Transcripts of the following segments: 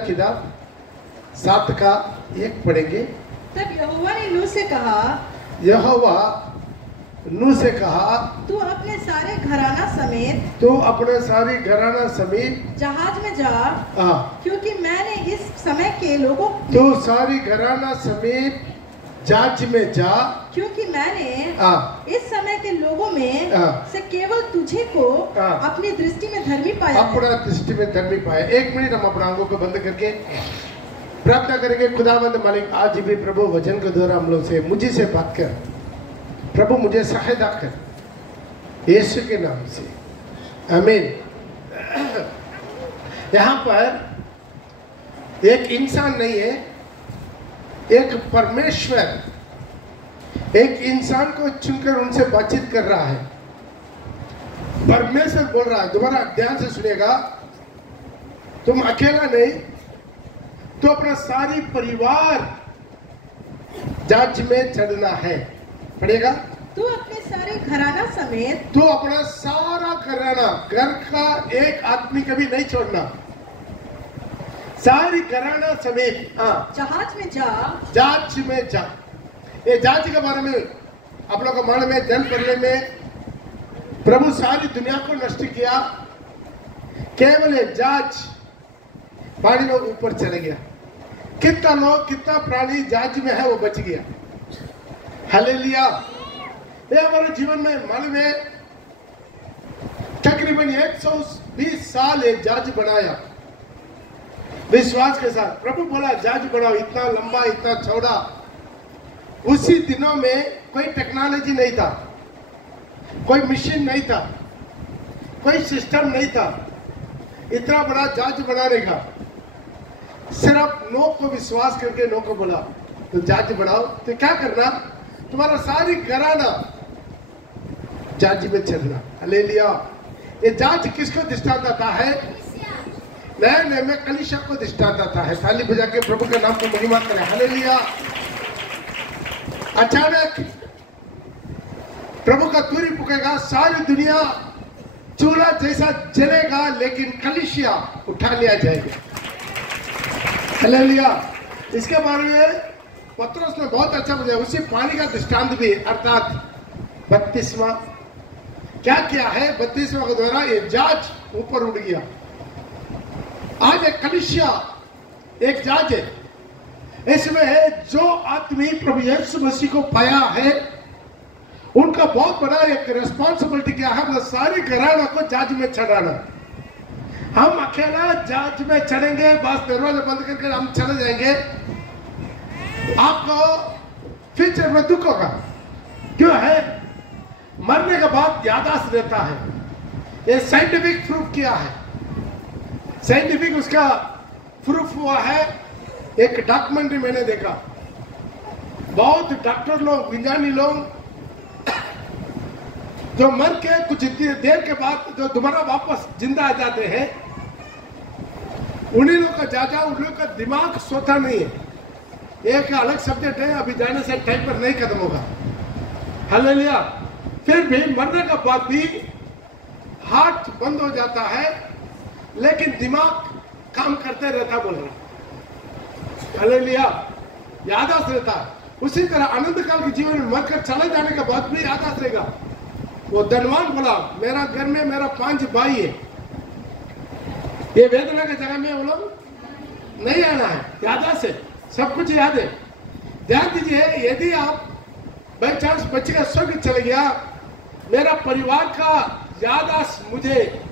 किताब 7 का 1 पढ़ेंगे। तब यहोवा ने नूह से कहा, यहोवा नूह से कहा, तू अपने सारे घराना समेत तू अपने सारी घराना समेत जहाज में जा, क्योंकि मैंने इस समय के लोगों तू सारी घराना समेत जहाज में जा, क्योंकि मैंने इस समय के लोगों में से केवल तुझे को अपनी दृष्टि में धर्मी पाया, अपना दृष्टि में धर्मी पाया। 1 मिनट हम अपना आंखों को बंद करके प्रार्थना करेंगे। खुदावंद मालिक, आज भी प्रभु वचन के द्वारा हम लोग से मुझे से बात कर, प्रभु मुझे सहायता कर यीशु के नाम से, आमीन। यहाँ पर एक इंसान नहीं है, एक परमेश्वर एक इंसान को चुनकर उनसे बातचीत कर रहा है। परमेश्वर बोल रहा है, दोबारा ध्यान से सुनिएगा, तुम अकेला नहीं, तो अपना सारी परिवार जहाज में चढ़ना है। पढ़ेगा, तू अपने सारे घराना समेत, तो अपना सारा घराना, घर का एक आदमी कभी नहीं छोड़ना, सारी घराना समेत जहाज में जा, जहाज में जा। ये जहाज के बारे में आप लोग को मालूम में जल प्रलय में प्रभु सारी दुनिया को नष्ट किया, केवल ये जहाज पानी में ऊपर चले गया। कितना लोग, कितना प्राणी जहाज में है वो बच गया। हालेलुया। ये हमारे जीवन में मालूम है तकरीबन 120 साल एक जहाज बनाया विश्वास के साथ। प्रभु बोला जहाज बनाओ, इतना लंबा, इतना चौड़ा। उसी दिनों में कोई टेक्नोलॉजी नहीं था, कोई मशीन नहीं था, कोई सिस्टम नहीं था इतना बड़ा जहाज बनाने का। सिर्फ नोह को विश्वास करके नोह को बोला तो जहाज बनाओ। तो क्या करना, तुम्हारा सारी घराना जहाज में चलना। हालेलुया। ये जहाज किसको दृष्टांत आता है? नए में कलीसिया को दृष्टांत आता है। ताली बजा के प्रभु के नाम को महिमा करें। हालेलुया। अचानक प्रभु का तुरी पुकेगा, सारी दुनिया चूल्हा जैसा जलेगा, लेकिन कलीसिया उठा लिया जाएगा। हालेलुया। इसके बारे में पत्रोस ने बहुत अच्छा बताया। उसी पानी का दृष्टांत भी, अर्थात 32वां क्या किया है, 32वां के द्वारा ये जहाज ऊपर उड़ गया। आज एक कलीसिया एक जहाज है, इसमें जो आदमी प्रभु यीशु मसीह को पाया है उनका बहुत बड़ा एक रिस्पॉन्सिबिलिटी क्या है, मतलब सारी घराना को जहाज में चढ़ाना। हम अकेला जहाज में चढ़ेंगे, बस दरवाजा बंद करके हम चले जाएंगे, आपको फ्यूचर में दुख होगा। क्यों है? मरने के बाद याददाश्त रहता है। ये साइंटिफिक प्रूफ किया है, साइंटिफिक उसका प्रूफ हुआ है। एक डॉक्यूमेंट्री मैंने देखा, बहुत डॉक्टर लोग, विज्ञानी लोग जो मर के कुछ देर के बाद जो दोबारा वापस जिंदा आ जाते हैं, उन्हीं लोग का जाजा, उन लोग का दिमाग सोता नहीं है। एक अलग सब्जेक्ट है, अभी जाने से टाइम पर नहीं खत्म होगा। हालेलुया। फिर भी मरने के बाद भी हार्ट बंद हो जाता है, लेकिन दिमाग काम करते रहता, बोल रहा। हालेलुया। याददाश्त रहता है। उसी तरह अनंत काल के जीवन में मरकर चले जाने के बाद भी याददाश्त रहेगा। वो धनवान बोला, मेरा घर में मेरा 5 भाई है, ये वेदना की जगह में वो लोग नहीं आना है। याददाश्त है, सब कुछ याद है। ध्यान दीजिए, यदि आप बाई चांस बच्चे का स्वर्ग चले गया, मेरा परिवार का याददाश्त मुझे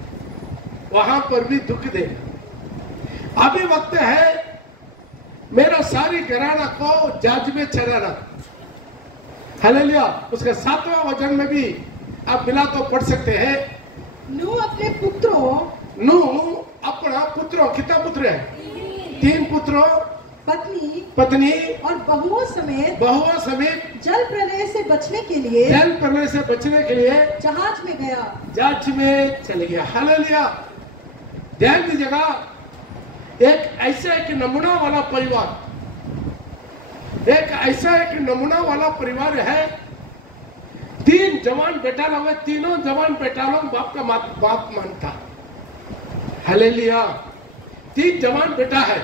वहां पर भी दुख देगा। अभी वक्त है मेरा सारी घराना को जहाज में चढ़ाना। हालेलुया। उसके 7वां वचन में भी आप मिला तो पढ़ सकते हैं। नूह अपने पुत्रों, नूह अपना पुत्रों, कितना पुत्र है? 3 पुत्रों, पत्नी और बहुओं समेत जल प्रलय से बचने के लिए जहाज में गया, जहाज में चले गया। हालेलुया। ध्यान दीजिएगा, एक ऐसा एक नमूना वाला परिवार, एक ऐसा एक नमूना वाला परिवार है। 3 जवान बेटा लोग, तीनों जवान बेटा लोग बाप का बाप मानता। हालेलुया। 3 जवान बेटा है,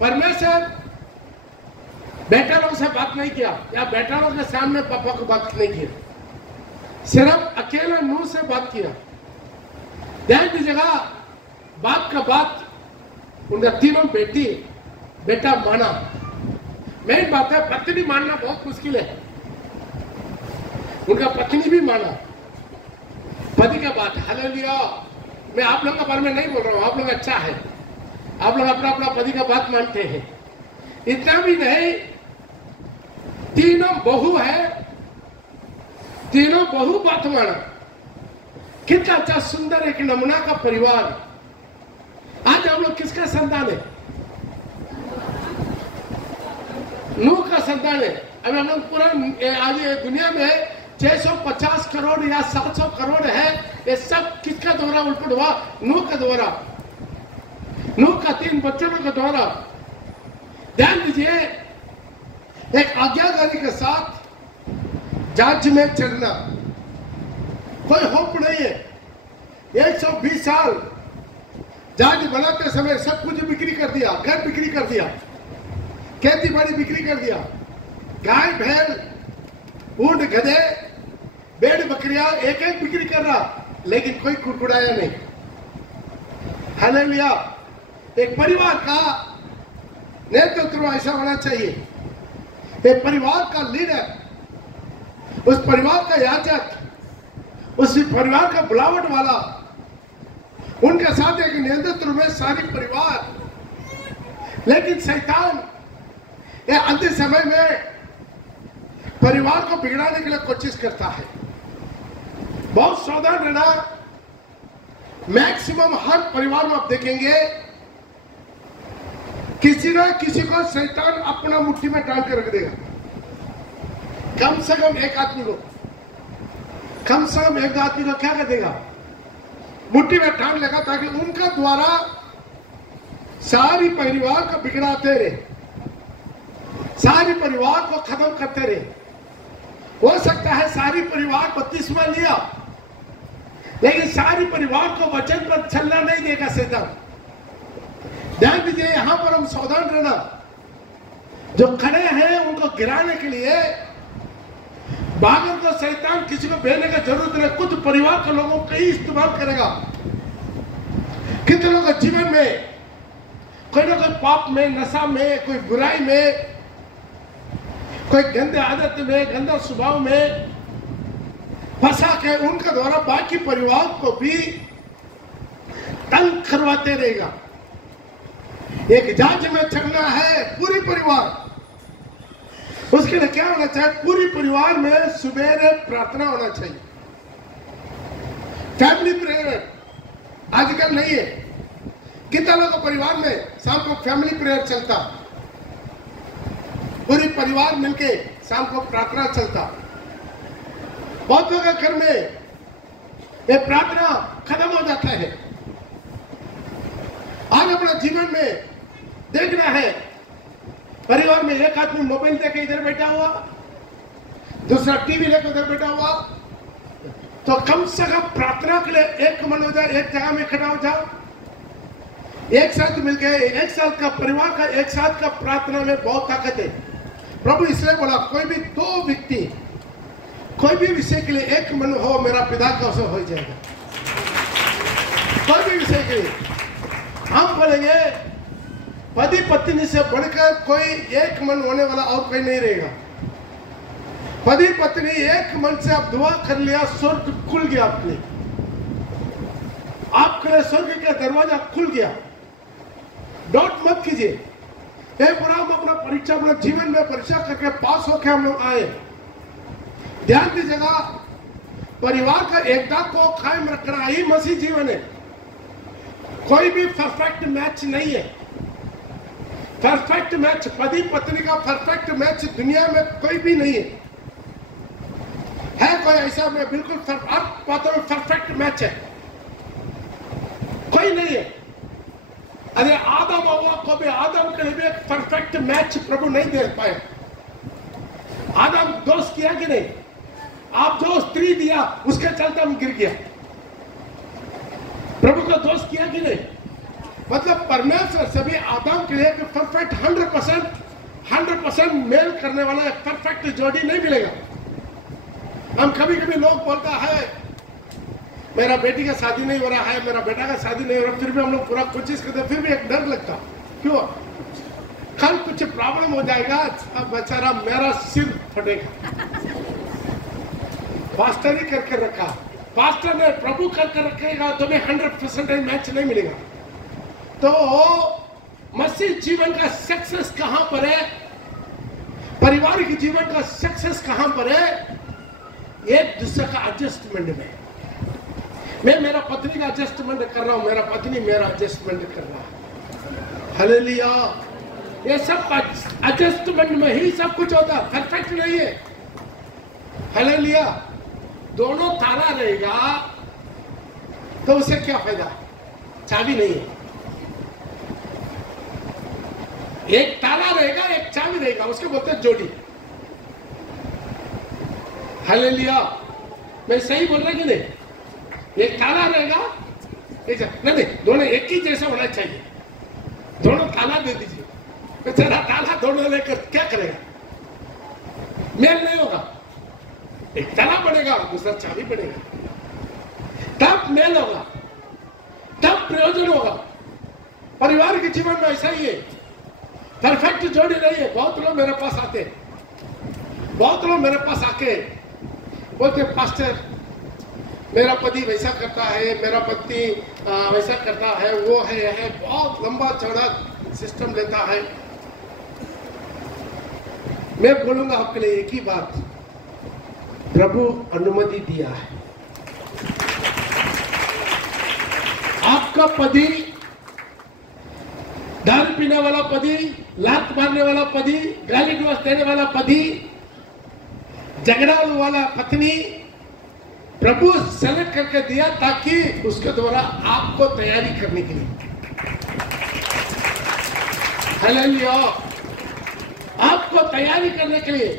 परमेश्वर बेटा लोग से बात नहीं किया या बेटा लोग के सामने पापा को बात नहीं किया, सिर्फ अकेला नूह से बात किया। ध्यान दीजिएगा, बाप का बात उनका तीनों बेटा माना। मेन बात है, पत्नी मानना बहुत मुश्किल है, उनका पत्नी भी माना पति का बात। हालेलुया। मैं आप लोगों के बारे में नहीं बोल रहा हूं, आप लोग अच्छा है, आप लोग अपना अपना पति का बात मानते हैं। इतना भी नहीं, तीनों बहू है, तीनों बहू बात माना। कितना अच्छा सुंदर एक नमूना का परिवार। आज हम लोग किसका संतान है? नूह का संतान है। अब हम लोग पूरा आज दुनिया में 650 करोड़ या 700 करोड़ है, ये सब किसका द्वारा उल्पट हुआ? नूह का द्वारा, नूह का 3 बच्चों के द्वारा। ध्यान दीजिए, एक आज्ञाकारी के साथ जहाज में चढ़ना, कोई होप नहीं है। 120 साल जहाज बनाते समय सब कुछ बिक्री कर दिया, घर बिक्री कर दिया, खेती बाड़ी बिक्री कर दिया, गाय बैल ऊंट गधे भेड़ बकरियां एक एक बिक्री कर रहा, लेकिन कोई कुड़कुड़ाया नहीं। हालेलुया। एक परिवार का नेतृत्व ऐसा होना चाहिए, एक परिवार का लीडर, उस परिवार का याजक, उस परिवार का बुलावट वाला, उनके साथ एक नेतृत्व में सारी परिवार। लेकिन शैतान ये अंतिम समय में परिवार को बिगड़ाने के लिए कोशिश करता है। बहुत सावधान रहना। मैक्सिमम हर परिवार में आप देखेंगे किसी ना किसी को शैतान अपना मुट्ठी में डाल के रख देगा। कम से कम एक आदमी को, कम से कम एक आदमी को क्या कर देगा? मुट्ठी में डाल लेगा, ताकि उनका द्वारा सारी परिवार को बिगड़ाते रहे, सारी परिवार को खत्म करते रहे। हो सकता है सारी परिवार बत्तीसवा लिया, लेकिन सारी परिवार को वचन पर चलना नहीं देगा शैतान। ध्यान दीजिए, यहां पर हम सावधान रहना। जो खड़े हैं उनको गिराने के लिए बागर को शैतान किसी को भेजने का जरूरत नहीं, कुछ परिवार के लोगों को ही इस्तेमाल करेगा। कितने लोगों के जीवन में कोई ना कोई पाप में, नशा में, कोई बुराई में, कोई गंदे आदत में, गंदा स्वभाव में फंसा के उनके द्वारा बाकी परिवार को भी तंग करवाते रहेगा। एक जहाज में चढ़ना है पूरी परिवार, उसके लिए क्या होना चाहिए? पूरी परिवार में सुबेरे प्रार्थना होना चाहिए। फैमिली प्रेयर आजकल नहीं है। कितना लोगों परिवार में शाम को फैमिली प्रेयर चलता, पूरी परिवार मिलके शाम को प्रार्थना चलता। बहुत लोगों के घर में ये प्रार्थना खत्म हो जाता है। आज अपना जीवन में देखना है, परिवार में एक आदमी मोबाइल लेके इधर बैठा हुआ, दूसरा टीवी लेकर उधर बैठा हुआ, तो कम से कम प्रार्थना के लिए एक मन हो जाए, एक जगह में इकट्ठा हो जाओ, एक साथ मिलकर एक साथ का परिवार का एक साथ का प्रार्थना में बहुत ताकत है। प्रभु इसलिए बोला, कोई भी 2 व्यक्ति कोई भी विषय के लिए एक मन हो, मेरा पिता का अवसर हो जाएगा। कोई भी विषय के लिए हम बोलेंगे, पति पत्नी से बढ़कर कोई एक मन होने वाला और कोई नहीं रहेगा। पति पत्नी एक मन से आप दुआ कर लिया, स्वर्ग खुल गया, आपके लिए स्वर्ग का दरवाजा खुल गया। डाउट मत कीजिए। एक बार हम अपना परीक्षा, अपना जीवन में परीक्षा करके पास होकर हम लोग आए। ध्यान दीजिएगा, परिवार का एकता को कायम रखना ही मसीह जीवन है। कोई भी परफेक्ट मैच नहीं है। परफेक्ट मैच, पति पत्नी का परफेक्ट मैच दुनिया में कोई भी नहीं है कोई ऐसा में बिल्कुल परफेक्ट मैच है? कोई नहीं है। अरे आदम हव्वा को भी, आदम के लिए भी एक परफेक्ट मैच प्रभु नहीं दे पाए। आदम दोष किया कि नहीं? आप जो स्त्री दिया उसके चलते हम गिर गया। प्रभु को दोष किया कि नहीं? मतलब परमेश्वर सभी आदम के लिए परफेक्ट 100% मेल करने वाला एक परफेक्ट जोड़ी नहीं मिलेगा। हम कभी कभी लोग बोलता है मेरा बेटी का शादी नहीं हो रहा है, मेरा बेटा का शादी नहीं हो रहा, फिर भी हम लोग पूरा कोशिश करते हैं, फिर भी एक डर लगता। क्यों? कल कुछ प्रॉब्लम हो जाएगा, अब बेचारा मेरा सिर फटेगा। पास्टर ही करके रखा, पास्टर ने प्रभु करके रखेगा तो भी 100% मैच नहीं मिलेगा। तो मसीह जीवन का सक्सेस कहां पर है, पारिवारिक जीवन का सक्सेस कहां पर है? एक दूसरे का एडजस्टमेंट में। मैं मेरा पत्नी का एडजस्टमेंट कर रहा हूं, मेरा पत्नी मेरा एडजस्टमेंट कर रहा है। हालेलुया। ये सब एडजस्टमेंट में ही सब कुछ होता है, परफेक्ट नहीं है। हालेलुया। दोनों ताला रहेगा तो उसे क्या फायदा? चाबी नहीं है। एक ताला रहेगा, एक चाबी रहेगा, उसके बोलते हैं जोड़ी। हालेलुया। मैं सही बोल रहा कि नहीं? एक ताला रहेगा, नहीं, दोनों एक ही जैसा होना चाहिए। दोनों ताला दे दीजिए, बेचारा ताला दोनों लेकर क्या करेगा? मेल नहीं होगा। एक ताला बनेगा, दूसरा चाबी बनेगा, तब मेल होगा, तब प्रयोजन होगा। परिवार के जीवन में ऐसा ही है, परफेक्ट जोड़ी नहीं है। बहुत लोग मेरे पास आते, बहुत लोग मेरे पास आके बोलते पास्टर मेरा पति वैसा करता है, मेरा पति वैसा करता है, वो है, बहुत लंबा चौड़ा सिस्टम लेता है। मैं बोलूंगा आपके लिए एक ही बात, प्रभु अनुमति दिया है। आपका पति दारू पीने वाला पति, लात मारने वाला पति, गाली गलौज देने वाला पति, झगड़ा वाला पत्नी प्रभु सेलेक्ट करके दिया ताकि उसके द्वारा आपको तैयारी करने के लिए, हालेलुया, आपको तैयारी करने के लिए,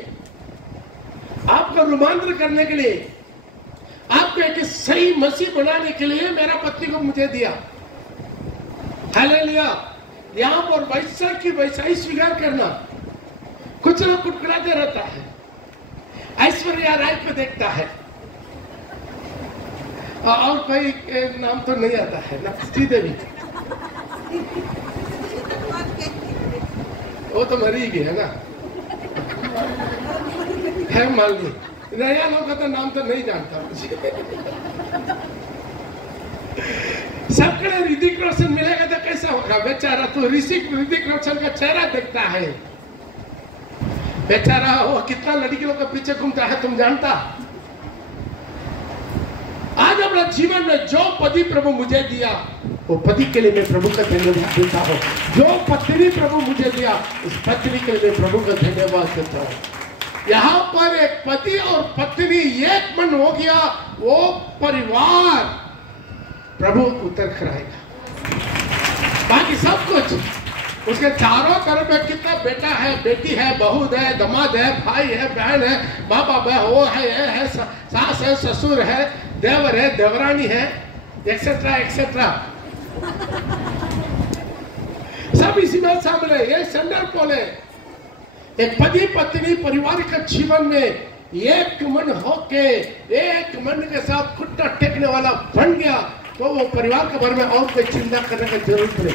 आपको रूपांतर करने के लिए, आपको एक सही मसीह बनाने के लिए मेरा पत्नी को मुझे दिया। हालेलुया। यहाँ पर वैसा की वैसा ही स्वीकार करना। कुछ लोग कुटकुलाते रहता है, ऐश्वर्या राय को देखता है, और कोई नाम तो नहीं आता है ना, श्रीदेवी, वो तो मरी गई है ना, है मालूम। नया लोग का तो नाम तो नहीं जानता मुझे। सबके ऋतिक रोशन मिलेगा तो कैसा होगा? बेचारा तो ऋतिक रोशन का चेहरा देखता है, बेचारा वो कितना लड़कियों के पीछे घूमता है तुम जानता? आज अपना जीवन में जो पति प्रभु मुझे दिया, वो पति के लिए मैं प्रभु का धन्यवाद देता हूँ। जो पत्नी प्रभु मुझे दिया, उस पत्नी के लिए मैं प्रभु का धन्यवाद देता हूँ। यहाँ पर एक पति और पत्नी एक मन हो गया, वो परिवार प्रभु उतर कर आएगा। बाकी सब कुछ उसके चारों तरफ में कितना बेटा है, बेटी है, बहू है, दामाद है, भाई है, बहन है, माँ बाप है, वो है, सास है, ससुर है, देवर है, देवरानी है, एक्सेट्रा एक्सेट्रा, सब इसी में शामिल है। ये सेंटर पोल है। एक पति पत्नी परिवार के जीवन में एक मन होके, एक मन के साथ खुट्टा टेकने वाला बन गया तो वो परिवार के बारे में और कोई चिंता करने की जरूरत नहीं।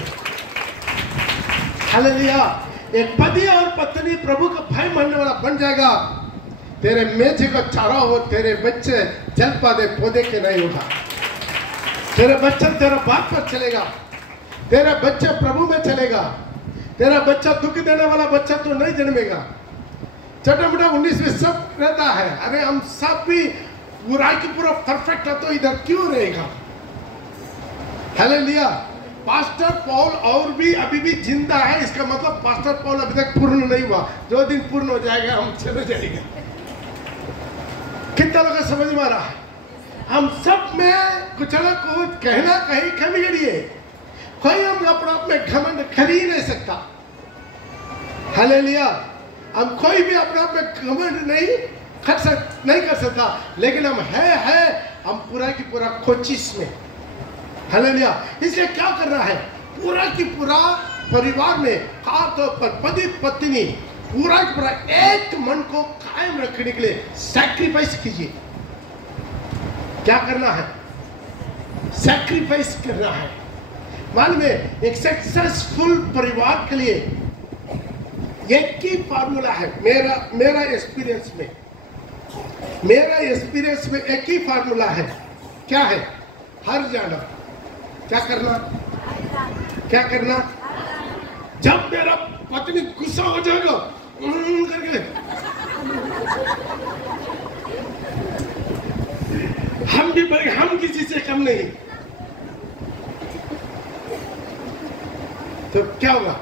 हालेलुया। एक पति और पत्नी प्रभु का भय मानने वाला बन जाएगा, तेरे मेजे को चारा हो, तेरे बच्चे जल पौधे पौधे के नहीं होगा, तेरे बच्चा तेरा बात पर चलेगा, तेरे बच्चे प्रभु में चलेगा, तेरा बच्चा दुख देने वाला बच्चा तो नहीं जन्मेगा। छोटा मोटा 19 सब रहता है। अरे हम सब भी बुराई की पूरा परफेक्ट है तो इधर क्यों रहेगा? हालेलुया। पास्टर पौल और भी अभी भी जिंदा है, इसका मतलब पास्टर पौल अभी तक पूर्ण नहीं हुआ। जो दिन पूर्ण हो जाएगा हम चले जाएंगे। कितना लोग समझ में आ रहा है? हम सब में कुछ ना कुछ कहना कहीं कमी गड़ी है। कोई हम अपने आप में घमंड कर ही नहीं सकता। हालेलुया। हम कोई भी अपने आप में घमंड नहीं कर सकता, लेकिन हम हम पूरा की पूरा कोशिश में। हालेलुया। इसलिए क्या कर रहा है? पूरा की पूरा परिवार में, खासतौर पर पति पत्नी पूरा की पूरा एक मन को कायम रखने के लिए सैक्रिफाइस कीजिए। क्या करना है? सैक्रिफाइस करना है। मालूम है, एक सक्सेसफुल परिवार के लिए एक ही फार्मूला है। मेरा एक्सपीरियंस में एक ही फार्मूला है। क्या है? हर जाना। क्या करना? जब मेरा पत्नी गुस्सा हो जाएगा करके हम किसी से कम नहीं, तो क्या होगा?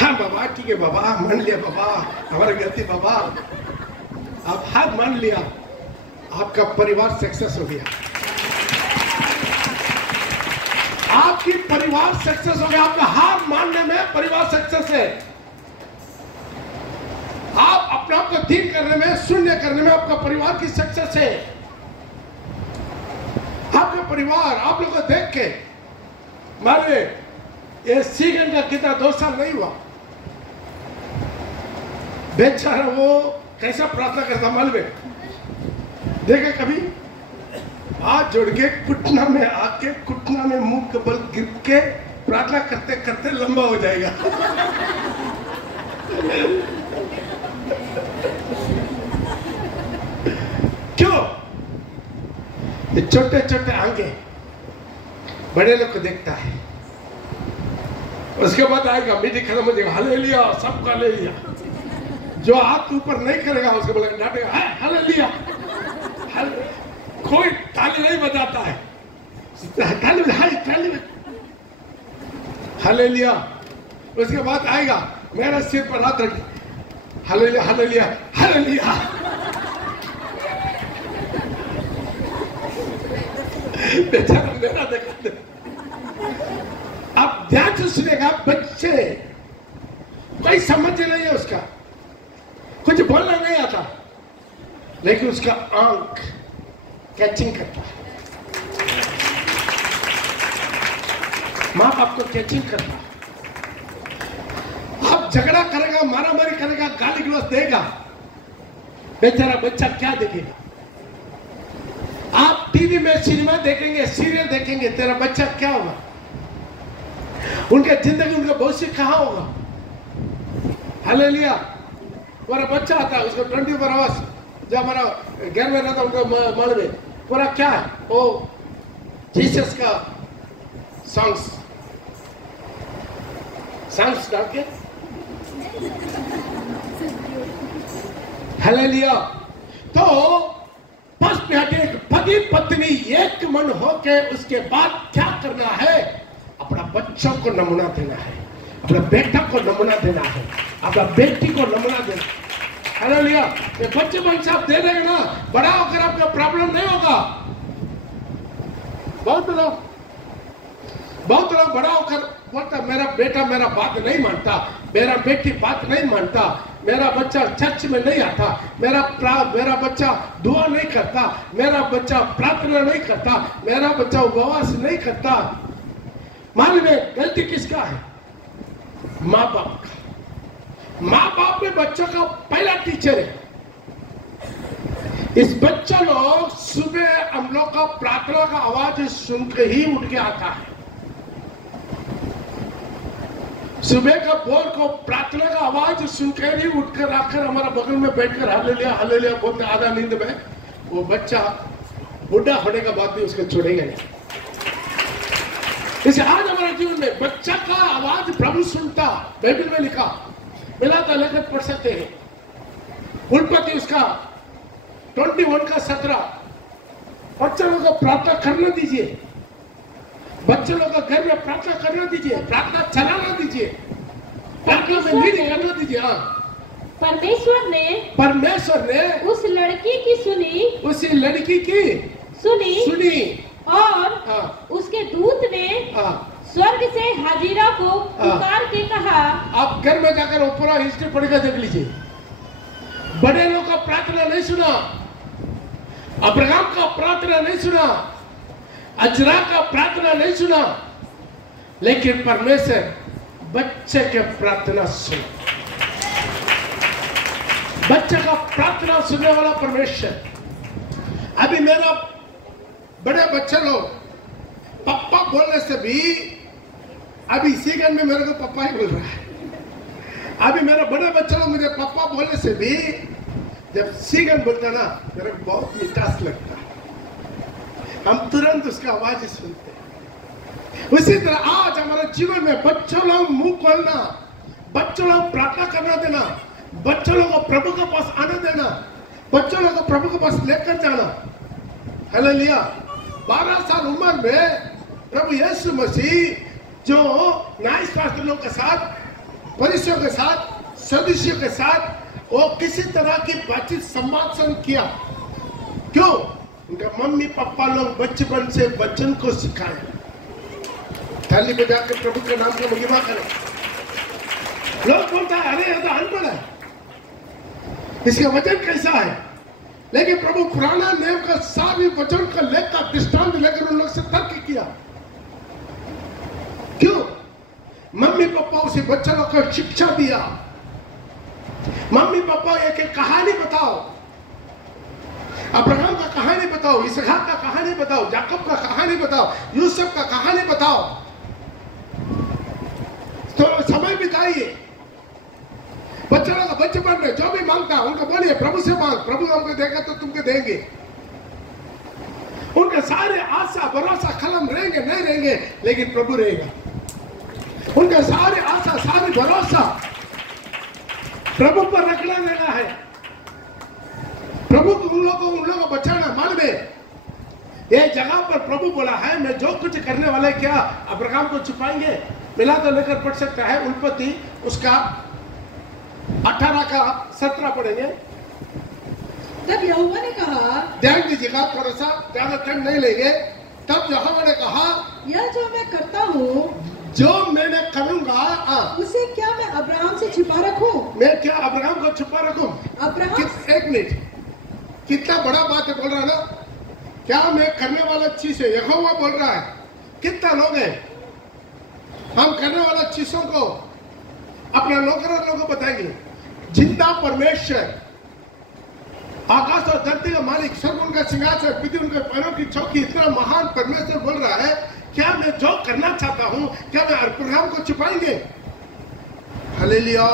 हाँ बाबा, ठीक है बाबा, मान लिया बाबा, हमारी गलती बाबा। आप हार मान लिया, आपका परिवार सक्सेस हो गया। आपकी परिवार सक्सेस हो गया। आपका हार मानने में परिवार सक्सेस है। आप अपने आप को ठीक करने में, शून्य करने में आपका परिवार की सक्सेस है। आपका परिवार आप लोगों को देख के माने ये सीगन का कितना 2 साल नहीं हुआ, बेचारा वो कैसा प्रार्थना करता मालूम है? देखा कभी? हाथ जोड़ के घुटना में आके, घुटना में मुंह के बल गिर के प्रार्थना करते करते लंबा हो जाएगा। क्यों? ये छोटे छोटे आंगे बड़े लोग को देखता है। उसके बाद आएगा, मीटिंग खत्म हो जाएगा, हालेलुया, सबका ले लिया। जो हाथ ऊपर नहीं करेगा उसके बोलेगा, डांटेगा, हालेलुया। कोई ताली नहीं बजाता है, हालेलुया। उसके बाद आएगा, मेरे सिर पर हाथ रखी, हालेलुया हालेलुया हालेलुया। बेचारा मेरा देखा दे। अब ध्यान से सुनेगा, बच्चे कोई समझ नहीं है, उसका कुछ बोलना नहीं आता, लेकिन उसका आंख कैचिंग करता है। माँ बाप को कैचिंग करता है। आप झगड़ा करेगा, मारामारी करेगा, गाली गलौज देगा, बेचारा बच्चा क्या देखेगा? आप टीवी में सिनेमा देखेंगे, सीरियल देखेंगे, तेरा बच्चा क्या होगा? उनके जिंदगी, उनका भविष्य कहाँ होगा? हालेलुया। हमारा बच्चा आता है, उसको 24 आवर्स जब हमारा घर में रहता, उनका मन में पूरा क्या है? ओ जीसस का सॉन्ग्स डाल के, हालेलुया। तो फर्स्ट पति पत्नी एक मन होके उसके बाद क्या करना है? अपना बच्चों को नमूना देना है, अपना बेटा को नमूना देना है, अपना बेटी को नमूना देना है। हालेलुया। ये बच्चे से आप दे देंगे ना, बड़ा होकर आपका प्रॉब्लम नहीं होगा। बहुत लोग बड़ा होकर बोलता, मेरा बेटा मेरा बात नहीं मानता, मेरा बेटी बात नहीं मानता, मेरा बच्चा चर्च में नहीं आता, मेरा बच्चा दुआ नहीं करता, मेरा बच्चा प्रार्थना नहीं करता, मेरा बच्चा उपवास नहीं करता। मालूम है गलती किसका है? माँ बाप का। माँ बाप में बच्चों का पहला टीचर है। इस बच्चा लोग सुबह हम लोग का प्रार्थना का आवाज सुनकर ही उठ के आता है। सुबह का बोल को प्रार्थना का आवाज सुनकर ही उठकर आकर हमारा बगल में बैठकर हालेलुया हालेलुया बोलते आधा नींद में, वो बच्चा बुढ़ा होने के बाद भी उसको छोड़ेगा नहीं। इसे आज हमारे जीवन में बच्चा का आवाज प्रभु सुनता, बाइबल में लिखा, मिला था, लेखन पढ़ सकते हैं। उल्पत्ति उसका 21 का 17। बच्चों लोग को प्रार्थना करना दीजिए, बच्चों लोग को घर में प्रार्थना करना दीजिए, प्रार्थना चलाना दीजिए, प्रार्थना में लीड करना दीजिए। परमेश्वर ने उस लड़की की सुनी और उसके दूत ने स्वर्ग से हाजिरा को पुकार के कहा। आप घर में जाकर ऊपर हिस्ट्री पढ़कर देख लीजिए। बड़े लोग का प्रार्थना नहीं सुना, अब्राहम का प्रार्थना नहीं सुना, अजरा का प्रार्थना नहीं सुना, लेकिन परमेश्वर बच्चे के प्रार्थना सुना। बच्चे का प्रार्थना सुनने वाला परमेश्वर। अभी मेरा बड़े बच्चे लोग पप्पा बोलने से भी, अभी इसी गन में मेरे को पप्पा ही बोल रहा है। अभी मेरा बड़े बच्चे लोग मुझे पप्पा बोलने से भी, जब सीगन बोलता ना, मेरे को बहुत मिठास लगता है। हम तुरंत उसका आवाज ही सुनते हैं। उसी तरह आज हमारे जीवन में बच्चों लोग मुंह खोलना, बच्चों लोग प्रार्थना करना देना, बच्चों लोग को प्रभु के पास आने देना, बच्चों लोग को प्रभु के पास लेकर जाना। हालेलुया। 12 साल उम्र में प्रभु यीशु मसीह जो न्यायशास्त्रियों के साथ, फरीसियों के साथ, सदुसियों के साथ वो किसी तरह की बातचीत संभाषण किया। क्यों? उनका मम्मी पापा लोग बचपन से वचन को सिखाए। थाली बजा के प्रभु के नाम का महिमा करें। लोग बोलता है अरे ये तो अनपढ़ है, इसका वचन कैसा है? लेकिन प्रभु पुराना नियम का सारी वचन का लेकर दृष्टांत लेकर उन लोग से तर्क किया। क्यों? मम्मी पापा उसे बच्चे लोग को शिक्षा दिया। मम्मी पापा एक एक कहानी बताओ, अब्राहम का कहानी बताओ, इसहाक का कहानी बताओ, याकूब का कहानी बताओ, यूसुफ का कहानी बताओ। तो समय बिताइए। बच्चों का बचपन में जो भी मांगता उनको बोलिए प्रभु से मांग, प्रभु हमको देगा तो तुमको देंगे। उनके सारे आशा भरोसा खत्म रहेंगे नहीं रहेंगे, लेकिन प्रभु रहेगा। उनका सारे आशा सारी भरोसा प्रभु पर रखना देना है। प्रभु को उन लोगों को बचाना। मान में ये जगह पर प्रभु बोला है मैं जो कुछ करने वाला है, क्या अब्राहम को छुपाएंगे? मिला तो लेकर पढ़ सकता है, उत्पत्ति उसका 18 का 17 पढ़ेंगे। तब यहोवा ने कहा, ध्यान दीजिएगा, थोड़ा सा ज्यादा टाइम नहीं लेंगे। तब यहोवा ने कहा, यह जो मैं करता हूँ, जो मैंने करूंगा, उसे क्या मैं अब्राहम से छिपा रखूं? मैं क्या अब्राहम को छिपा रखूं? अब्राहम एक मिनट, कितना बड़ा बात है बोल रहा है ना। क्या मैं करने वाला चीज है, यहोवा बोल रहा है। कितना लोग हैं हम करने वाला चीजों को अपने लोगों को बताएंगे। जिंदा परमेश्वर, आकाश और धरती का मालिक, स्वर्ग उनका सिंहासन, पृथ्वी उनके पैरों की चौकी, इतना महान परमेश्वर बोल रहा है, क्या मैं जो करना चाहता हूं, क्या मैं अब्राहम को छुपाएंगे? हालेलुया।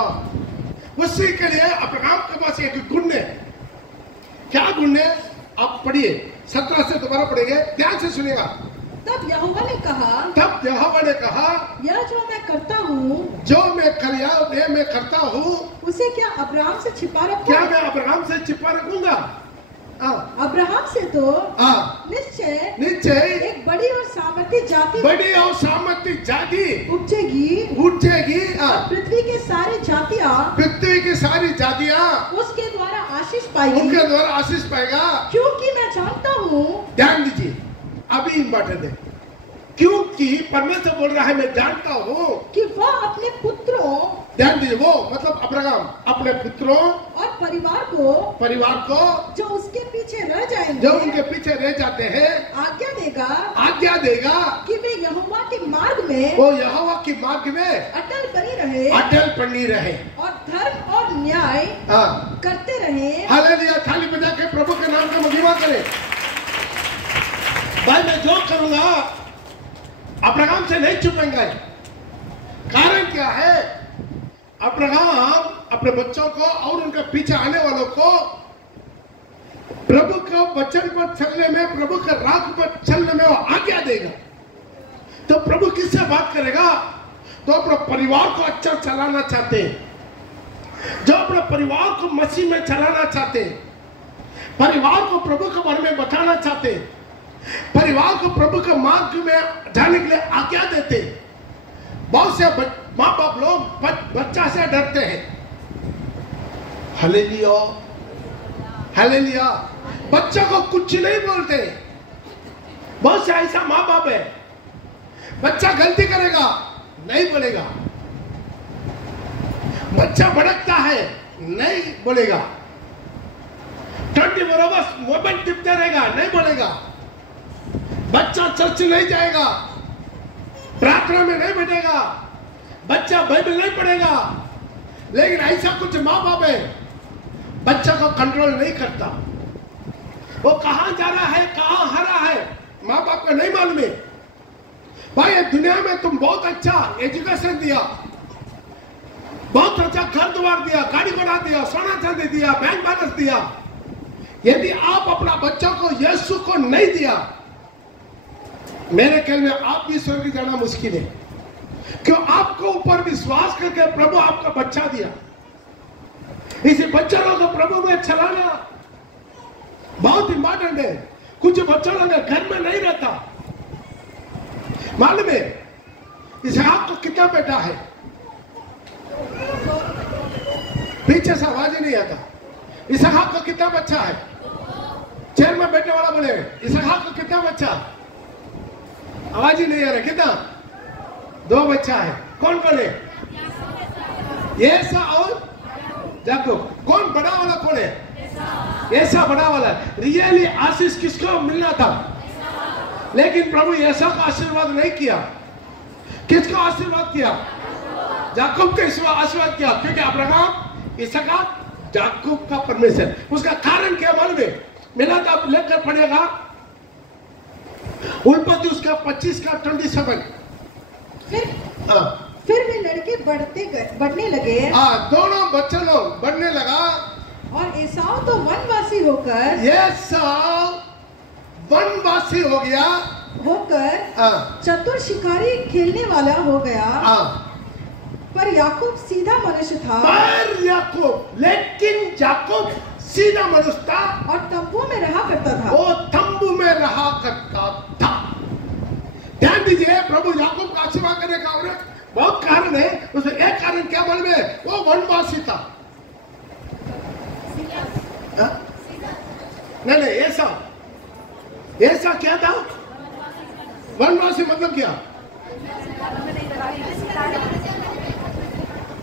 उसी के लिए अब्राहम के पास एक गुण है। क्या गुण है? आप पढ़िए, 17 से दोबारा पढ़ेंगे, ध्यान से सुनिएगा। तब यहोवा ने कहा, यह जो मैं करता हूँ, जो मैं करता हूँ, उसे क्या अब्राहम से छिपा रखूं? क्या मैं अब्राहम से छिपा रखूंगा? अब्राहम से तो निश्चय एक बड़ी और सामर्थी जाति उठेगी। पृथ्वी की सारी जातियां उसके द्वारा आशीष पाएगा। क्योंकि मैं जानता हूँ, ध्यान दीजिए, अभी इम्पोर्टेंट है। क्योंकि परमेश्वर बोल रहा है मैं जानता हूँ कि वह अपने पुत्रों, ध्यान दीजिए, वो मतलब अब्राहम अपने पुत्रों और परिवार को जो उसके पीछे रह जाएंगे, जो उनके पीछे रह जाते हैं, आज्ञा देगा कि वे यहोवा के मार्ग में, वो यहोवा के मार्ग में अटल बनी रहे और धर्म और न्याय करते रहे। हालेलुया। थाली बजा के प्रभु के नाम का महिमा करें। भाई मैं जो करूंगा अब्राहम से नहीं छुपेंगे। कारण क्या है? अब्राहम अपने बच्चों को और उनके पीछे आने वालों को प्रभु के वचन पर चलने में, प्रभु के राह पर चलने में वो आज्ञा देगा। तो प्रभु किससे बात करेगा? तो अपने परिवार को अच्छा चलाना चाहते हैं, जो अपने परिवार को मसीह में चलाना चाहते हैं, परिवार को प्रभु के बारे में बताना चाहते हैं, परिवार को प्रभु के मार्ग में जाने के लिए आज्ञा देते। बहुत से माँ बाप लोग बच्चा से डरते हैं। Hallelujah, hallelujah. बच्चों को कुछ नहीं बोलते। बहुत से ऐसा माँ बाप है, बच्चा गलती करेगा नहीं बोलेगा, बच्चा भड़कता है नहीं बोलेगा, 24 आवर्स मोबाइल टिपते रहेगा नहीं बोलेगा, बच्चा चर्च नहीं जाएगा, प्रार्थना में नहीं बैठेगा, बच्चा बाइबल नहीं पढ़ेगा, लेकिन ऐसा कुछ माँ बाप है बच्चा को कंट्रोल नहीं करता। वो कहां जा रहा है, कहां आ रहा है, माँ बाप को नहीं मालूम है। भाई दुनिया में तुम बहुत अच्छा एजुकेशन दिया, बहुत अच्छा घर द्वार दिया, गाड़ी घोड़ा दिया, सोना चांदी दिया, बैंक बैलेंस दिया, यदि आप अपना बच्चों को यीशु को नहीं दिया, मेरे ख्याल में आप भी स्वर्ग जाना मुश्किल है। क्यों? आपको ऊपर विश्वास करके प्रभु आपका बच्चा दिया, इसे बच्चों को प्रभु में चलाना बहुत इंपॉर्टेंट है। कुछ बच्चों लोग घर में नहीं रहता, मालूम है इसहाक को कितना बेटा है? पीछे से आवाज ही नहीं आता। इसहाक को कितना बच्चा है? चेयर में बैठने वाला बोले इसहाक को कितना बच्चा? आवाज ही नहीं आ रहा। कितना? 2 बच्चा है। कौन कौन है? एसा और याकूब। कौन बड़ा वाला कौन है? एसा बड़ा वाला। रियली आशीष किसको मिलना था? लेकिन प्रभु एसा का आशीर्वाद नहीं किया। किसको आशीर्वाद किया? याकूब को आशीर्वाद किया, क्योंकि अब्राहम इसहाक याकूब का परमेश्वर। उसका कारण क्या मालूम है? मिला था, आप लेकर पढ़ेगा उत्पत्ति उसका 25 का 27। फिर वे लड़के बढ़ने लगे। दोनों बच्चे लोग बढ़ने लगा। और एसाव तो वनवासी होकर, एसाव वनवासी हो गया, होकर चतुर शिकारी खेलने वाला हो गया। पर याकूब सीधा मनुष्य था। लेकिन याकूब सीधा मनुष्य था और तंबू में रहा करता था। वो तंबू में रहा करता था। ध्यान दीजिए, प्रभु याकूब का आशीर्वाद करने का और बहुत कारण है। उसमें एक कारण क्या मालूम है? वो वनवासी था। नहीं, ऐसा क्या था? वनवासी मतलब क्या?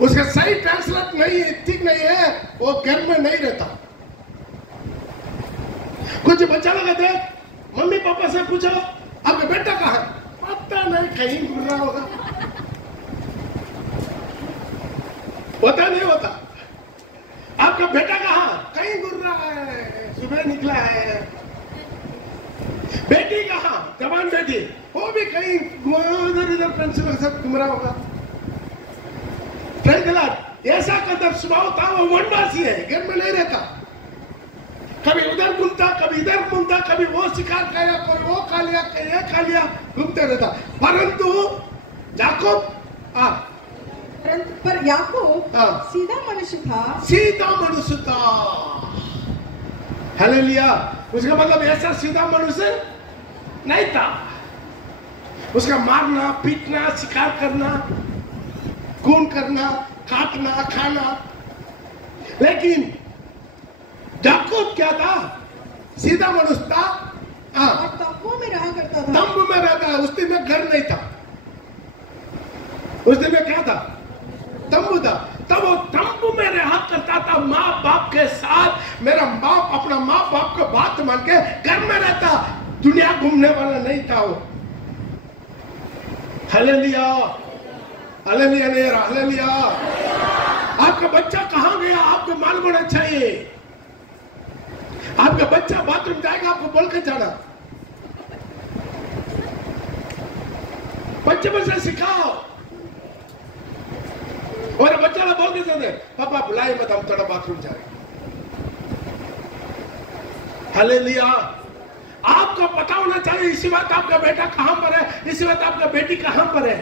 उसका सही ट्रांसलेट नहीं है, ठीक नहीं है। वो घर में नहीं रहता। कुछ बच्चा लोग कहते हैं, मम्मी पापा से पूछो आपका बेटा कहाँ है? पता नहीं, कहीं घूम रहा होगा। पता नहीं होता। आपका बेटा कहाँ? कहीं घूम रहा है, सुबह निकला है। बेटी कहाँ? जवान बेटी, वो भी कहीं इधर इधर फ्रेंड्स के साथ घूम रहा होगा। ऐसा कदर स्वभाव था। वो वनवासी है, घर में नहीं रहता। कभी उधर घूमता, कभी इधर घूमता, कभी वो शिकार किया, कोई वो खा लिया, कोई ये खा लिया, घूमते रहता। परंतु याकूब पर याकूब सीधा मनुष्य था। सीधा मनुष्य था। हालेलुया। उसका मतलब ऐसा सीधा मनुष्य नहीं था। उसका मारना, पीटना, शिकार करना, खून करना, काटना, खाना। लेकिन याकूब क्या था? सीधा मनुष्य था। और तंबू में रहा करता था। तंबू में रहता। उस दिन में घर नहीं था। उस दिन में क्या था? तंबू था। तब वो तंबू में रहा करता था माँ बाप के साथ। मेरा बाप अपना माँ बाप को बात मान के घर में रहता। दुनिया घूमने वाला नहीं था वो। Hallelujah, hallelujah, hallelujah. आपका बच्चा कहाँ गया? आपको मालूम होना चाहिए। आपका बच्चा बाथरूम जाएगा, आपको बोल के जाना। बच्चे से सिखाओ। और बच्चा लोग बोल के जाते, पापा बुलाए मत, हम थोड़ा बाथरूम जाएंगे। हालेलुया। आपको पता होना चाहिए इसी बात आपका बेटा कहां पर है, इसी बात आपका बेटी कहां पर है।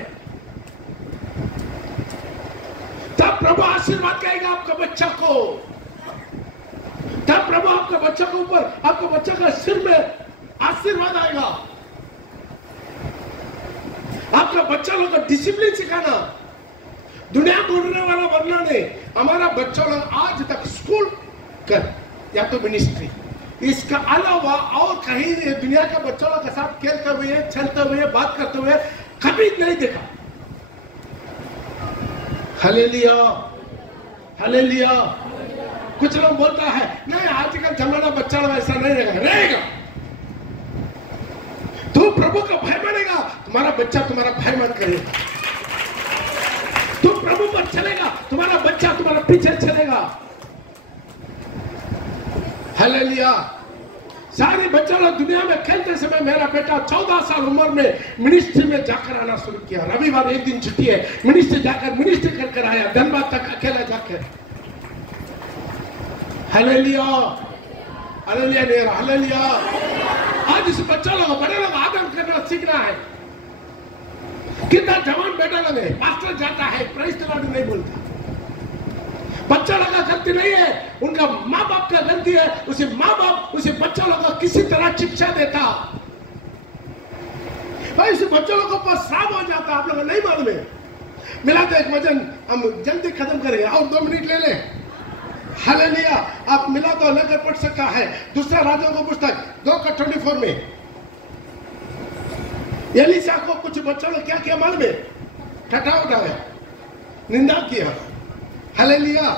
तब प्रभु आशीर्वाद करेगा आपका बच्चा को। तब प्रभु आपका बच्चा के ऊपर, आपका बच्चा का सिर में आशीर्वाद आएगा। आपका बच्चा लोग को डिसिप्लिन सिखाना। दुनिया ढूंढने वाला बनना नहीं। हमारा बच्चा लोग आज तक स्कूल कर या तो मिनिस्ट्री, इसका अलावा और कहीं दुनिया के बच्चों के साथ खेलते हुए, चलते हुए, बात करते हुए कभी नहीं देखा। Hallelujah, hallelujah. कुछ लोग बोलता है नहीं आजकल जमाना बच्चा लोग ऐसा नहीं रहेगा। तू प्रभु का भय मानेगा, तुम्हारा बच्चा तुम्हारा भय मत करेगा। तुम प्रभु पर चलेगा, तुम्हारा बच्चा तुम्हारा पीछे चलेगा। हालेलुया। सारे बच्चे लोग दुनिया में खेलते समय मेरा बेटा 14 साल उम्र में मिनिस्ट्री में जाकर आना शुरू किया। रविवार एक दिन छुट्टी है, मिनिस्ट्री जाकर मिनिस्ट्री कर आया, धनबाद तक अकेला जाकर। Hallelujah, hallelujah, hallelujah. आज इस बच्चा लोग बड़े लोग आदर करना सीखना है। कितना जवान बेटा लोग है, पास्टर जाता है, प्रेज़ द लॉर्ड नहीं बोलता। बच्चा लोग का गलती नहीं है, उनका माँ बाप का गलती है। उसे माँ बाप उसे बच्चा लोग को किसी तरह शिक्षा देता, भाई उसे बच्चों लोगों पर श्राप हो जाता। आप लोग नहीं मालूम है। मिला तो एक वचन हम जल्दी खत्म करेंगे और 2 मिनट ले लें। हालेलुया। आप मिला तो लेकर पढ़ सकता है। दूसरा राजाओं का पुस्तक 2:24 में एलीशा को कुछ बच्चों ने क्या किया मालूम है? ठट्ठा उठाया, निंदा किया। हालेलुया।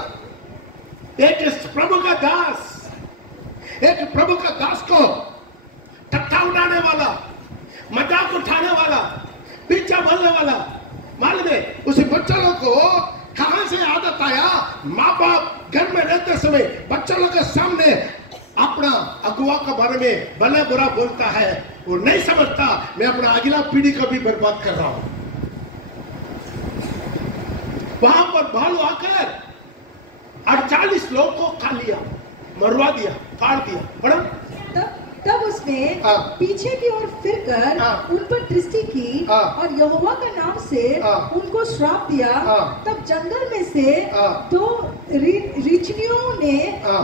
एक प्रभु का दास को ठट्ठा उड़ाने वाला, मजाक उठाने वाला, पीछा बोलने वाला, मालूम है उसे बच्चों को कहां से आदत आया? माँ बाप घर में रहते समय बच्चों के सामने अपना अगुआ के बारे में भला बुरा बोलता है। वो नहीं समझता मैं अपना अगला पीढ़ी को भी बर्बाद कर रहा हूं। वहां पर भालू आकर 48 लोगों को खा लिया, मरवा दिया, काट दिया। बड़ा तब उसने पीछे की ओर फिरकर उन पर दृष्टि की और यहोवा का नाम से उनको श्राप दिया। तब जंगल में से 2 रिचनियों ने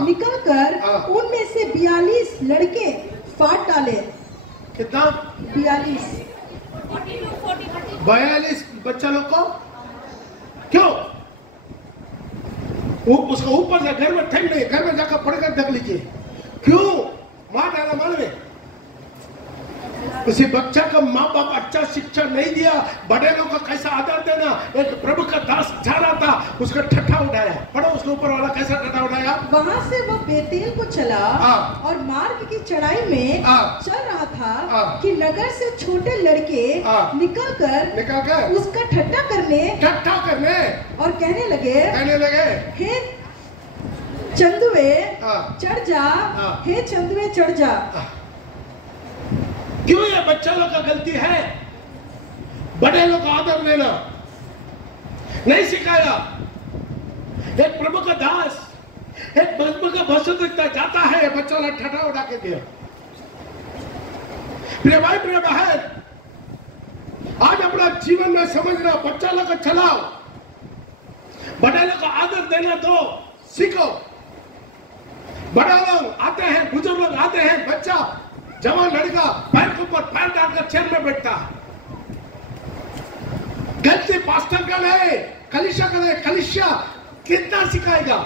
निकलकर उनमें से 42 लड़के फाड़ डाले। कितना? 42 बच्चा लोग को। क्यों? उसको ऊपर से घर में ठंड नहीं, घर में जाकर पढ़कर देख लीजिए क्यों मार डाला मालूम है? उसी बच्चा का माँ बाप अच्छा शिक्षा नहीं दिया। बड़े लोग का कैसा आदर देना। एक प्रभु का दास जा रहा था, उसका ठट्ठा उठाया। पढ़ो उसके ऊपर वाला कैसा ठट्ठा उठाया। वहां से वह बेतेल को चला और मार्ग की चढ़ाई में चल रहा था कि नगर से छोटे लड़के निकलकर उसका ठट्ठा करने और कहने लगे हे चंदुए चढ़ जा, हे चंदुए चढ़ जा। क्यों? ये बच्चा लोग का गलती है। बड़े लोग का आदर देना नहीं सिखाया। एक प्रभु का दास, एक प्रभु का भक्त दिखता जाता है, बच्चा लोग ठट्ठा उड़ा के दिया। प्रिय भाई, प्रिय बहन, आज अपना जीवन में समझना, बच्चा लोग को चलाओ, बड़े लोग का आदर देना दो, सीखो। बड़ा लोग आते हैं, बुजुर्ग लोग आते हैं, बच्चा जवान लड़का पैर के ऊपर पैर डालकर चेयर में बैठता है। गलती पास्टर का नहीं, कलीसिया का नहीं। कलीसिया कितना सिखाएगा?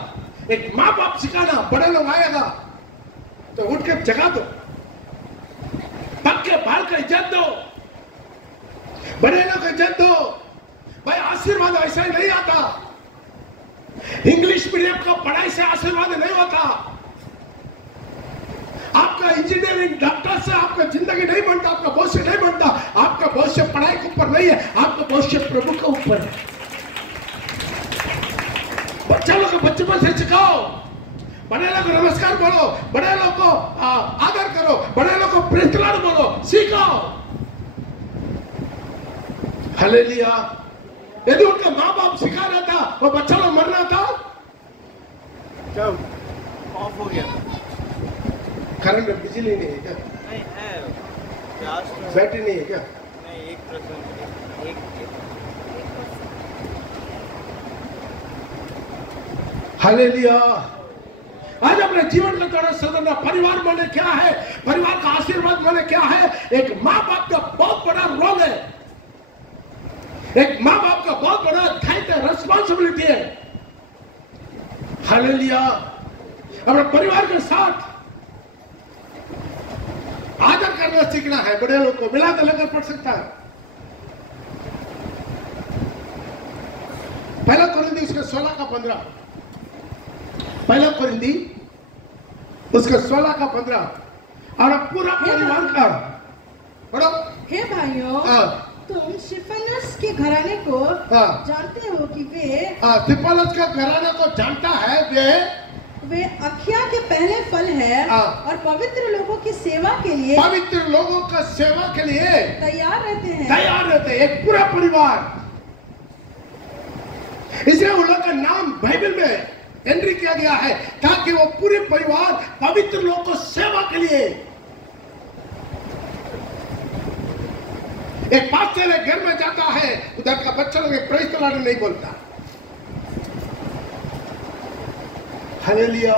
एक माँ बाप सिखाना। बड़े लोग आएगा तो उठ के जगा दो, पक्के बाल का इज्जत दो, बड़े लोग इज्जत दो। भाई आशीर्वाद ऐसा ही नहीं आता। इंग्लिश मीडियम का पढ़ाई से आशीर्वाद नहीं होता। आपका इंजीनियरिंग डॉक्टर से आपका जिंदगी नहीं बनता, आपका भविष्य नहीं बनता। आपका भविष्य पढ़ाई के ऊपर नहीं है, आपका भविष्य प्रभु के ऊपर है। बच्चा लोग को बचपन से सिखाओ। बड़े लोग को नमस्कार बोलो, बड़े लोग को आदर करो, बड़े लोग को प्रेज़ द लॉर्ड बोलो, सीखो। हालेलुया। यदि उनका माँ बाप सिखा रहा था, वो बच्चा लोग मरना था। क्या ऑफ हो गया? करंट बिजली नहीं है क्या? नहीं है। बैटरी नहीं है क्या? नहीं, 1%। हालेलुया। आज अपने जीवन का थोड़ा सदना, परिवार माने क्या है, परिवार का आशीर्वाद माने क्या है। एक माँ बाप का बहुत बड़ा रोल है। एक माँ बाप का बहुत बड़ा दायित्व है, रिस्पॉन्सिबिलिटी है। हालेलुया। अपने परिवार के साथ आदर करना सीखना है। बड़े लोग को मिला के लेकर पढ़ सकता है। पहला कोरिंथी उसके 16:15, पहला कोरिंथी उसके 16:15। और पूरा परिवार का हे भाइयों, तुम स्तिफनस के घराने को जानते हो कि वे स्तिफनस का घराना को जानता है, वे अखिया के पहले फल है और पवित्र लोगों की सेवा के लिए, पवित्र लोगों का सेवा के लिए तैयार रहते हैं। एक पूरा परिवार, इसलिए उन लोगों का नाम बाइबल में एंट्री किया गया है ताकि वो पूरे परिवार पवित्र लोगों को सेवा के लिए। एक पास्टर घर में जाता है, उधर का बच्चा लोग प्रेज़ द लॉर्ड नहीं बोलता। हालेलुया।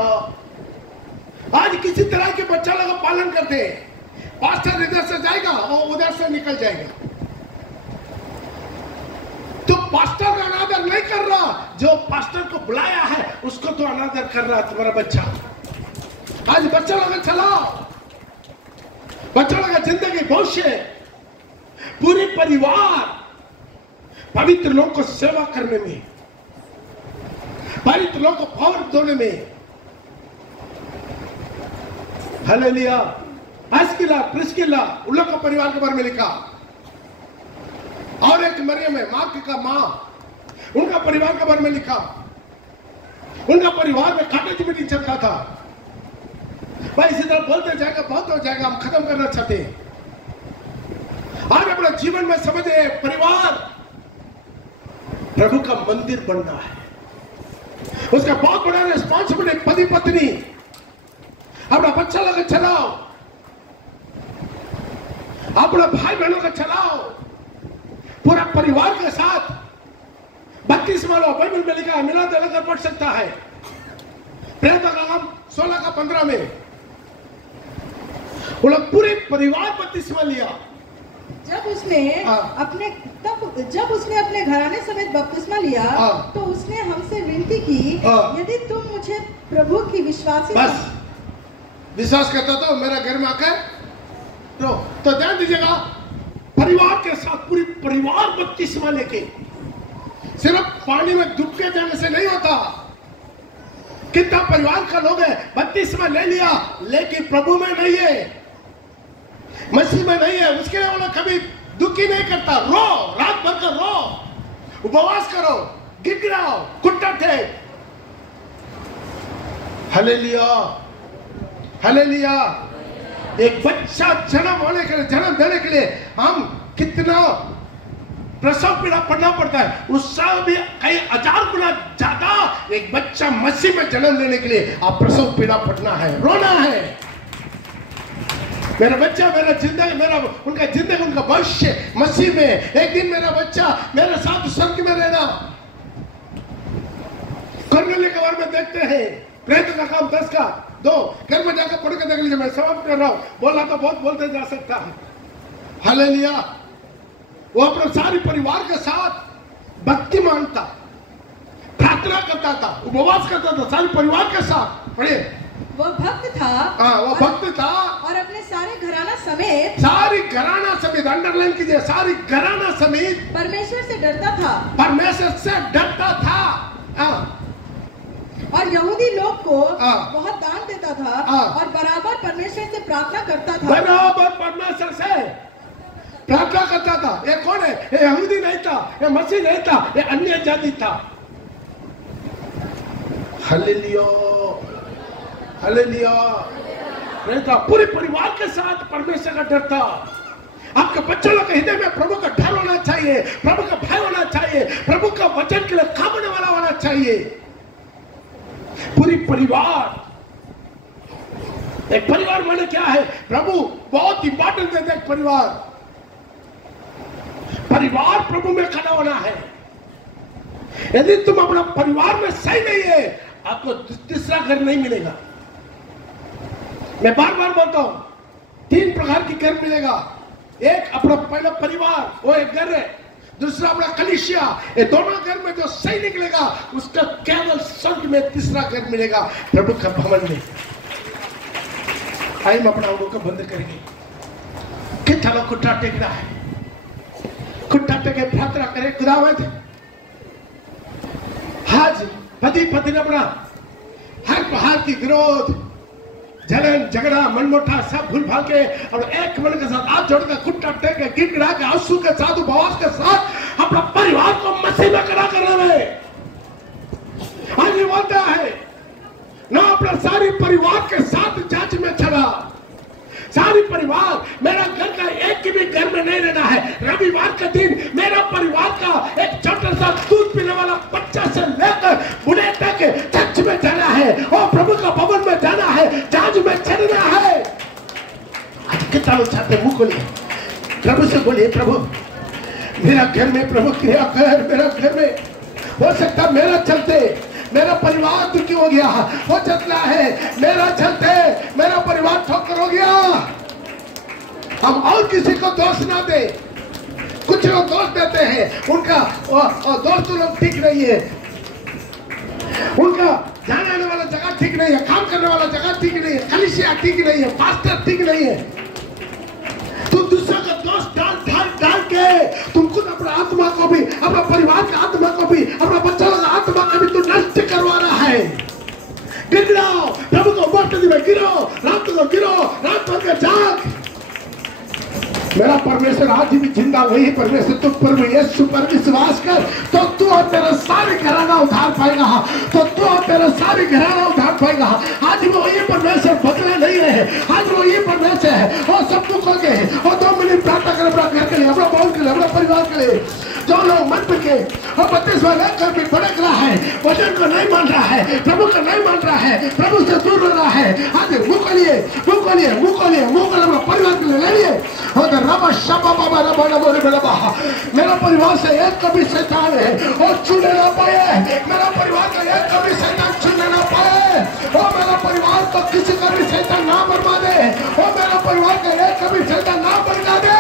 आज किसी तरह के बच्चा लोग पालन करते हैं। पास्टर इधर से जाएगा और उधर से निकल जाएगा, तो पास्टर का अनादर नहीं कर रहा। जो पास्टर को बुलाया है उसको तो अनादर कर रहा तुम्हारा बच्चा। आज बच्चा लोग चलाओ, बच्चा लोग का जिंदगी भविष्य, पूरे परिवार पवित्र लोगों को सेवा करने में, पवित्र लोगों को पावर देने में। हालेलुया। अस्किला, प्रिस्किला, उन लोग का परिवार के बारे में लिखा। और एक मरियम है, मार्क का माँ, उनका परिवार के बारे में लिखा। उनका परिवार में कॉटेज मीटिंग चलता था। भाई इसी तरह बोलते जाएगा, बहुत हो जाएगा, हम खत्म करना चाहते हैं। आज अपने जीवन में समझे, परिवार प्रभु का मंदिर बनना है। उसका बहुत बड़ा रिस्पॉन्सिबिलिटी। पति पत्नी अपना बच्चा लगा चलाओ, अपने भाई बहनों का चलाओ, पूरा परिवार के साथ। 32 वाला बाइबल में लिखा है, मिला दे कर पढ़ सकता है। प्रेरित का काम 16 का 15 में वो लोग पूरे परिवार 32वां लिया। जब उसने अपने घराने समेत बपतिस्मा लिया तो उसने हमसे विनती की, यदि तुम मुझे प्रभु की विश्वासी, बस विश्वास करता तो मेरा घर में आकर तो ध्यान दीजिएगा, परिवार के साथ पूरी परिवार 32वां लेके। सिर्फ पानी में डूब के जाने से नहीं होता। कितना परिवार का लोग है 32वां ले लिया, लेकिन प्रभु में नहीं है, मसीह में नहीं है। उसके लिए वो लोग कभी दुखी नहीं करता। रो, रात भर कर रो, उपवास करो, गिड़गिड़ाओ, कुट्टा टेक। Hallelujah, hallelujah. एक बच्चा जन्म होने के लिए, जन्म देने के लिए हम कितना प्रसव पीड़ा पढ़ना पड़ता है, उससे भी कई 1000 गुना ज्यादा एक बच्चा मसीह में जन्म लेने के लिए आप प्रसव पीड़ा पढ़ना है, रोना है। मेरा बच्चा, मेरा जिंदगी, मेरा उनका जिंदगी, उनका भविष्य मसीह में। एक दिन मेरा बच्चा मेरे साथ स्वर्ग में रहना। कर्नेलियस के बारे में देखते हैं, प्रेरित का काम 10 का 2, घर में जाकर पढ़ के देख लीजिए। मैं समाप्त कर रहा हूं, बोलना तो बहुत बोलते जा सकता है। हालेलुया। वो अपने सारे परिवार के साथ भक्ति मानता, प्रार्थना करता था, उपवास करता था, सारे परिवार के साथ। पढ़िए, वो भक्त था। वो भक्त था और अपने सारे घराना समेत, सारी घराना समेत, अंडरलाइन कीजिए, सारी घराना समेत परमेश्वर से डरता था, परमेश्वर से डरता था। और यहूदी लोग को बहुत दान देता था और बराबर परमेश्वर से प्रार्थना करता था। बराबर परमेश्वर से प्रार्थना करता था। ये कौन है? ये यहूदी नहीं था, ये मसीह नहीं था, ये अन्य जाति था। Hallelujah, hallelujah. रहता पूरे परिवार के साथ परमेश्वर का डर था। आपके बच्चों लोग के हृदय में प्रभु का डर होना चाहिए, प्रभु का भय होना चाहिए, प्रभु का वचन के लिए काम होने वाला होना चाहिए। पूरी परिवार, एक परिवार माने क्या है? प्रभु बहुत इंपॉर्टेंट देते हैं। परिवार, परिवार प्रभु में खड़ा होना है। यदि तुम अपना परिवार में सही नहीं है, आपको तीसरा घर नहीं मिलेगा। मैं बार बार बोलता हूं, 3 प्रकार की घर मिलेगा। एक अपना पहला परिवार, वो एक घर है। दूसरा अपना कलीसिया। ये दोनों घर में जो सही निकलेगा उसका केवल स्वर्ग में तीसरा घर मिलेगा, प्रभु का भवन में। आइए हम अपना आंखों को बंद करेंगे। कितना लोग खुट्टा टेकना है, खुट्टा टेके प्रार्थना करें। खुदावंद, आज पति पत्नी अपना हर प्रकार की विरोध, जलन झगड़ा मनमुटा सब भूल भाल के और एक मन के साथ हाथ जोड़कर घुटना टेक के गिड़गिड़ा के आंसू के साथ उपवास के साथ अपना परिवार को मसीह में खड़ा करने में आज ये बोलता है ना अपना सारी परिवार के साथ जांच में चला। सारी परिवार मेरा घर का एक की भी घर में नहीं रहना है। रविवार के दिन मेरा परिवार का एक छोटा सा दूध पीने वाला बच्चा से लेकर बूढ़े तक चर्च में जाना है और प्रभु का भवन में जाना है, जांच में चलना है। आज कितना लोग चाहते मुंह खोलिए प्रभु से बोलिए प्रभु मेरा घर में प्रभु क्रिया कर। मेरा घर में हो सकता मेरा चलते मेरा परिवार दुखी हो गया, हो चलता है मेरा चलते मेरा परिवार ठोकर हो गया। हम और किसी को दोष ना दे। कुछ लोग दोष देते हैं उनका दोस्त लोग ठीक नहीं है, उनका जाने आने वाला जगह ठीक नहीं है, काम करने वाला जगह ठीक नहीं है, कलीसिया ठीक नहीं है, पास्टर ठीक नहीं है। तू दूसरा का दोष डाल के तुम खुद अपना आत्मा को भी, अपना परिवार का आत्मा को भी, अपना बच्चा का आत्मा को भी तू नष्ट करवा रहा है। गिराओ प्रभु को मोर्चे में गिरो, रात को गिरो, रात भर के जाग। मेरा परमेश्वर आज भी जिंदा वही परमेश्वर तुझ पर यीशु पर विश्वास कर तो तू और तेरा सारे घराना उधार पाएगा। तो तू और तेरा सारे घराना उधार पाएगा। आज वो ये परमेश्वर बदला नहीं रहे, आज वो ये परमेश्वर है और सब दुख हो गए। और 2 मिनट प्रार्थना कर अपना घर के लिए, अपना बाल के लिए, अपना परिवार के लिए। जो लोग मन पे के और 32 वाला घर भी भड़क रहा है, वचन को नहीं मान रहा है, प्रभु को नहीं मान रहा है, प्रभु से दूर हो रहा है, आज मुंह खोलिए, मुंह खोलिए, मुंह खोलिए, मुंह खोलिए, अपना परिवार के लिए ले लिए। मेरा परिवार से एक कभी शैतान है और छूने ना पाए। मेरा परिवार का एक कभी शैतान छूने ना पाए और मेरा परिवार तो किसी का भी शैतान ना बर्बाद दे और मेरा परिवार का एक कभी शैतान ना बर्बाद दे।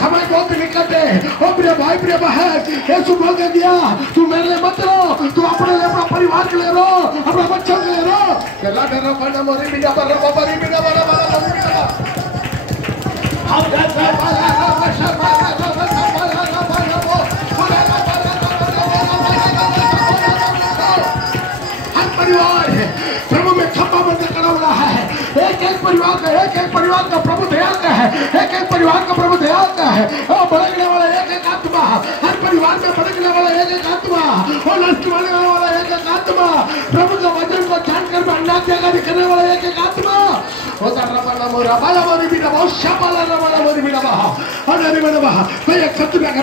समय बहुत निकट है और प्रिय भाई प्रिय बहन, यीशु बोल के दिया तू मेरे लिए मत रो, तू अपने लिए, अपना परिवार के लिए रो, अपना बच्चों के लिए रो। परिवार है प्रभु में खंभा बंद करा हुआ है। एक परिवार का प्रभु दयाल का है, एक परिवार का प्रभु दयाल का है। और भड़कने वाला एक आत्मा, हर परिवार में भड़कने वाला एक आत्मा और नष्ट होने वाला एक आत्मा, प्रभु का वचन को जानकर भी अन्याय करने वाला एक आत्मा।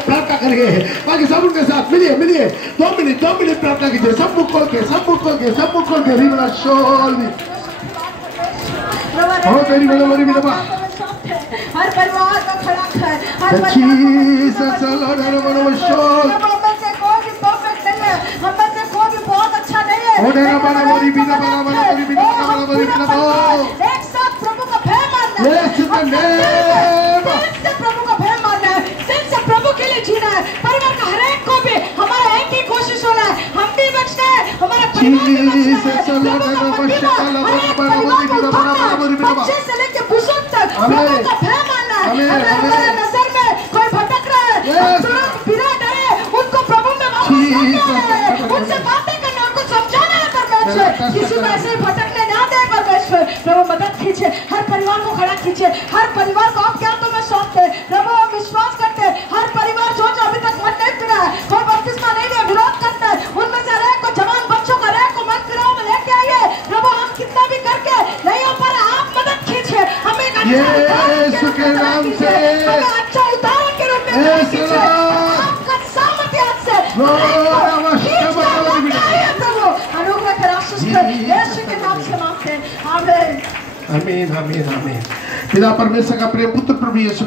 प्रार्थना करिए बाकी सब उनके साथ मिलिए 2 मिनट प्रार्थना कीजिए। सब मुख खोल के हर परिवार का खड़ा है, हर परिवार से कोई भी बहुत अच्छा नहीं है। एक साथ प्रभु का भय मानना है, प्रभु का भय मानना है, दिल से प्रभु के लिए जीना है। परिवार का हर एक को भी हमारा एक ही कोशिश होना है, हम भी बचना है, हमारा परिवार भी बचना है। बच्चे से लेकर बुजुर्ग तक प्रभु का भय मानना है। अगर हमारे नजर में कोई भटक रहा है, बिना डरे उनको प्रभु में वापस लाना है, उनसे बातें करना, उनको समझाना है। परमेश्वर किसी को ऐसे भटकने ना दे। परमेश्वर प्रभु मदद कीजिए, हर परिवार को खड़ा कीजिए, हर परिवार को आप क्या तो मैं सौंपते प्रभु। हम विश्वास करते हर परिवार जो अभी तक मन नहीं फिरा है, कोई बपतिस्मा नहीं लिया, विरोध करता है, उनमें से रह को जवान बच्चों का रह को मन फिराओ में लेके आइए प्रभु। हम कितना भी करके नहीं हो पा रहा, आप मदद कीजिए, हमें अच्छा उदाहरण के रूप में आपका सामर्थ्य से आमीन। पिता परमेश्वर का प्रेम, पुत्र प्रभु यीशु